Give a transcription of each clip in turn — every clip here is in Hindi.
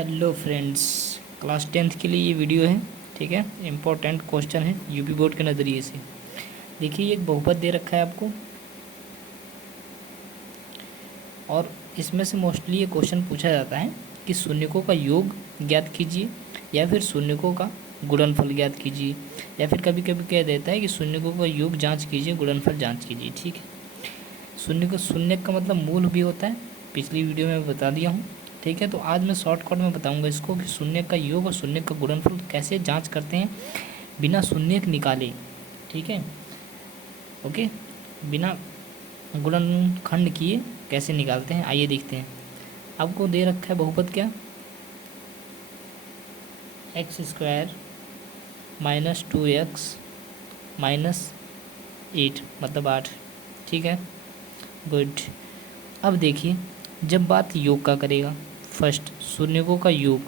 हेलो फ्रेंड्स, क्लास 10th के लिए ये वीडियो है। ठीक है, इम्पोर्टेंट क्वेश्चन है यूपी बोर्ड के नज़रिए से। देखिए, ये एक बहुपद दे रखा है आपको और इसमें से मोस्टली ये क्वेश्चन पूछा जाता है कि शून्यकों का योग ज्ञात कीजिए या फिर शून्यकों का गुणनफल ज्ञात कीजिए, या फिर कभी कभी कह देता है कि शून्यकों का योग जाँच कीजिए, गुणनफल जाँच कीजिए। ठीक है, शून्य का मतलब मूल भी होता है, पिछली वीडियो में बता दिया हूँ। ठीक है, तो आज मैं शॉर्टकट में बताऊंगा इसको कि शून्य का योग और शून्य का गुणनफल कैसे जांच करते हैं बिना शून्य निकाले। ठीक है, ओके, बिना गुणनखंड किए कैसे निकालते हैं, आइए देखते हैं। आपको दे रखा है बहुपद क्या, x² - 2x - 8 मतलब 8। ठीक है, गुड। अब देखिए, जब बात योग का करेगा, फर्स्ट शून्यकों का योग,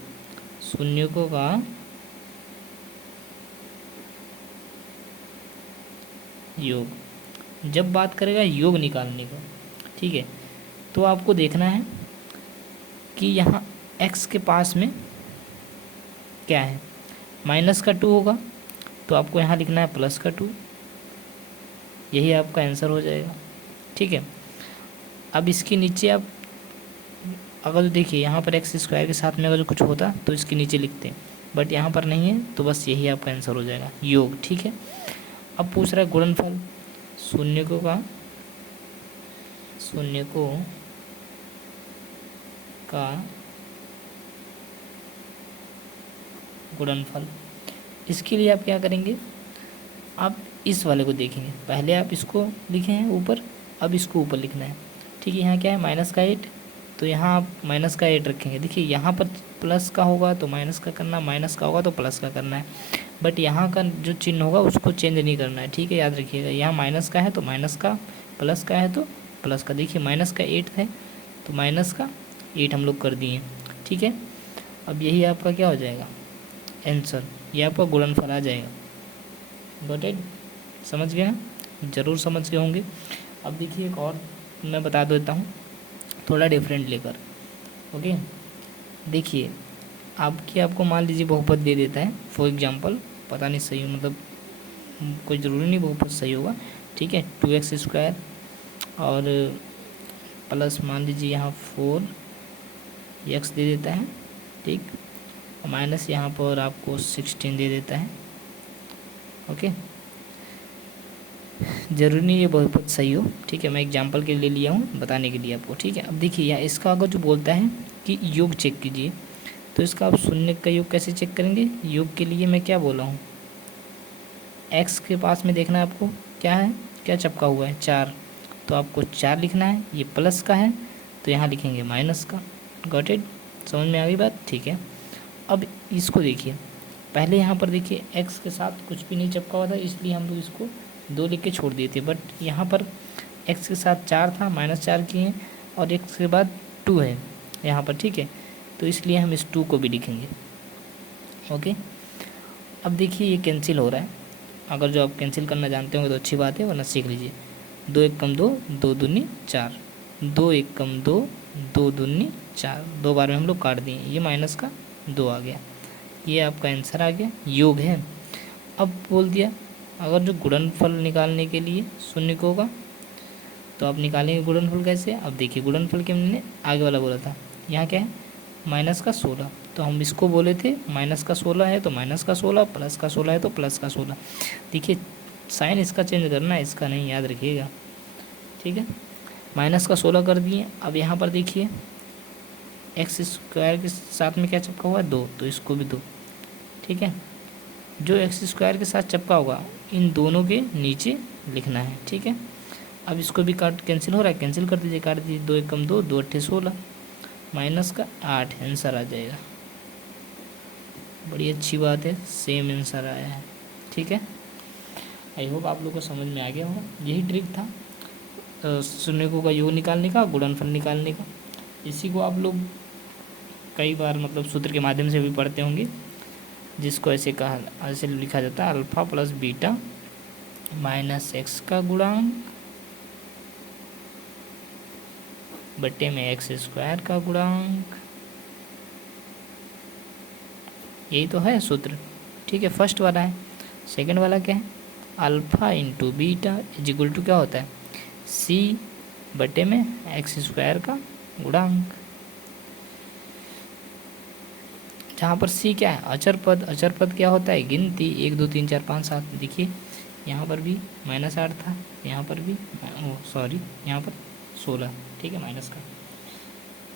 शून्यकों का योग जब बात करेगा योग निकालने का, ठीक है, तो आपको देखना है कि यहाँ x के पास में क्या है, -2 होगा, तो आपको यहाँ लिखना है +2, यही आपका आंसर हो जाएगा। ठीक है, अब इसके नीचे आप अगर देखिए यहाँ पर x² के साथ में अगर कुछ होता तो इसके नीचे लिखते हैं, बट यहाँ पर नहीं है, तो बस यही आपका आंसर हो जाएगा, योग। ठीक है, अब पूछ रहा है गुणनफल, शून्यकों का गुणनफल। इसके लिए आप क्या करेंगे, आप इस वाले को देखेंगे, पहले आप इसको लिखे हैं ऊपर, अब इसको ऊपर लिखना है। ठीक है, यहाँ क्या है -8, तो यहाँ आप -8 रखेंगे। देखिए, यहाँ पर प्लस का होगा तो माइनस का करना, माइनस का होगा तो प्लस का करना है, बट यहाँ का जो चिन्ह होगा उसको चेंज नहीं करना है। ठीक है, याद रखिएगा, यहाँ माइनस का है तो माइनस का, प्लस का है तो प्लस का। देखिए, -8 है तो -8 हम लोग कर दिए। ठीक है, अब यही आपका क्या हो जाएगा, आंसर, ये आपका गुणनफल आ जाएगा। गॉट इट, समझ गए ना, ज़रूर समझ गए होंगे। अब देखिए, एक और मैं बता देता हूँ थोड़ा डिफरेंट लेकर। ओके, देखिए, आपको मान लीजिए बहुपद दे देता है, फॉर एग्जांपल, पता नहीं सही मतलब कोई ज़रूरी नहीं बहुपद सही होगा। ठीक है, 2x² और प्लस मान लीजिए यहाँ 4x दे देता है। ठीक, माइनस यहाँ पर आपको 16 दे देता है। ओके, ज़रूरी नहीं ये बहुपद सही हो। ठीक है, मैं एग्जांपल के लिए लिया हूँ बताने के लिए आपको। ठीक है, अब देखिए, यहाँ इसका अगर जो बोलता है कि योग चेक कीजिए, तो इसका आप शून्य का योग कैसे चेक करेंगे। योग के लिए मैं क्या बोला हूँ, x के पास में देखना है आपको क्या है, क्या चिपका हुआ है, 4, तो आपको 4 लिखना है। ये प्लस का है तो यहाँ लिखेंगे माइनस का। गॉट इट, समझ में आ गई बात। ठीक है, अब इसको देखिए, पहले यहाँ पर देखिए x के साथ कुछ भी नहीं चिपका हुआ था, इसलिए हम लोग इसको 2 लिख के छोड़ दिए थे, बट यहाँ पर x के साथ 4 था, -4 किए हैं, और x के बाद 2 है यहाँ पर। ठीक है, तो इसलिए हम इस 2 को भी लिखेंगे। ओके, अब देखिए, ये कैंसिल हो रहा है, अगर जो आप कैंसिल करना जानते होंगे तो अच्छी बात है, वरना सीख लीजिए। 2 1 कम 2, 2 दूनी 4, 2 1 कम 2, 2 दूनी 4, 2 बार में हम लोग काट दिए, ये माइनस का 2 आ गया, ये आपका आंसर आ गया, योग है। अब बोल दिया अगर जो गुणनफल निकालने के लिए शून्यकों का, तो आप निकालेंगे गुणनफल कैसे। अब देखिए, गुणनफल के हमने आगे वाला बोला था, यहाँ क्या है, -16, तो हम इसको बोले थे -16 है तो -16, प्लस का 16 है तो प्लस का 16। देखिए, साइन इसका चेंज करना है, इसका नहीं, याद रखिएगा। ठीक है, -16 कर दिए। अब यहाँ पर देखिए, x² के साथ में क्या चिपका हुआ है, 2, तो इसको भी 2। ठीक है, जो x² के साथ चिपका होगा इन दोनों के नीचे लिखना है। ठीक है, अब इसको भी काट, कैंसिल हो रहा है, कैंसिल कर दीजिए, काट दीजिए, 2 1 कम 2, 2 8 16, माइनस का 8 आंसर आ जाएगा। बड़ी अच्छी बात है, सेम आंसर आया है। ठीक है, आई होप आप लोग को समझ में आ गया होगा, यही ट्रिक था शून्यकों का योग निकालने का, गुणनफल निकालने का। इसी को आप लोग कई बार मतलब सूत्र के माध्यम से भी पढ़ते होंगे, जिसको ऐसे लिखा जाता है, अल्फ़ा प्लस बीटा -x का गुणांक बट्टे में x² का गुणांक यही तो है सूत्र, ठीक है, फर्स्ट वाला है। सेकंड वाला क्या है, alpha into beta is equal to क्या होता है, सी बटे में एक्स स्क्वायर का गुणांक, जहाँ पर सी क्या है, अचर पद। अचर पद क्या होता है, गिनती 1 2 3 4 5 7। देखिए यहाँ पर भी -8 था, यहाँ पर भी सॉरी यहाँ पर 16, ठीक है, माइनस का,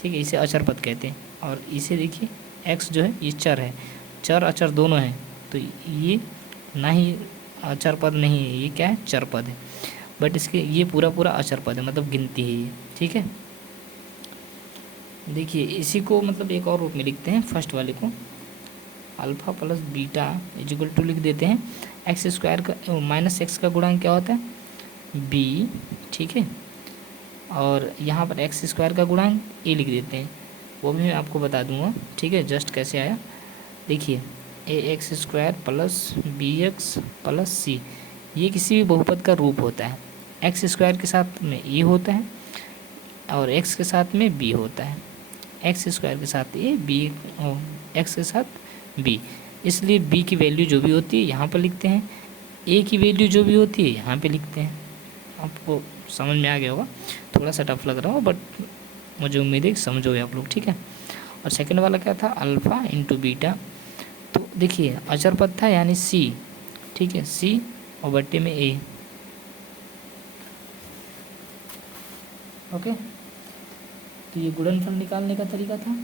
ठीक है, इसे अचर पद कहते हैं। और इसे देखिए एक्स जो है ये चर है, चर अचर दोनों है, तो ये ना ही अचर पद नहीं है, ये क्या है, चर पद है, बट इसके ये पूरा पूरा अचर पद है, मतलब गिनती है ये, ठीक है। देखिए इसी को मतलब एक और रूप में लिखते हैं, फर्स्ट वाले को alpha plus beta is equal to लिख देते हैं एक्स स्क्वायर का माइनस एक्स का गुणांक क्या होता है, बी, ठीक है, और यहाँ पर एक्स स्क्वायर का गुणांक ए लिख देते हैं, वो भी मैं आपको बता दूंगा, ठीक है, जस्ट कैसे आया। देखिए A X square plus B X plus C, ये किसी भी बहुपद का रूप होता है, एक्स स्क्वायर के साथ में ए होता है और एक्स के साथ में बी होता है, एक्स स्क्वायर के साथ ए, बी एक्स के साथ बी, इसलिए बी की वैल्यू जो भी होती है यहाँ पर लिखते हैं, ए की वैल्यू जो भी होती है यहाँ पे लिखते हैं। आपको समझ में आ गया होगा, थोड़ा सा टफ लग रहा हो बट मुझे उम्मीद है कि समझोगे आप लोग, ठीक है। और सेकंड वाला क्या था, अल्फ़ा इंटू बीटा, तो देखिए अचर पद था यानी सी, ठीक है, सी और बट्टे में ए, ओके। तो ये गुणनफल निकालने का तरीका था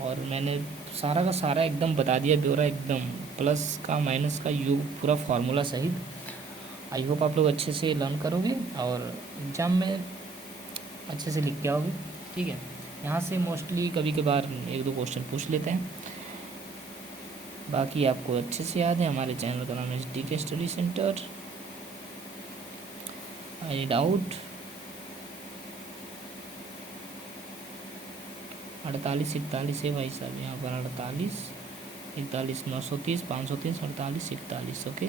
और मैंने सारा का सारा एकदम बता दिया, ब्यौरा एकदम, प्लस का माइनस का योग पूरा फार्मूला सहित। आई होप आप लोग अच्छे से लर्न करोगे और एग्ज़ाम में अच्छे से लिख के आओगे, ठीक है। यहाँ से मोस्टली कभी कभार 1 2 क्वेश्चन पूछ लेते हैं, बाकी आपको अच्छे से याद है। हमारे चैनल का नाम है DK study centre. Any doubt, 48 41 है भाई साहब, यहाँ पर 48 41 930 530 48 41, ओके।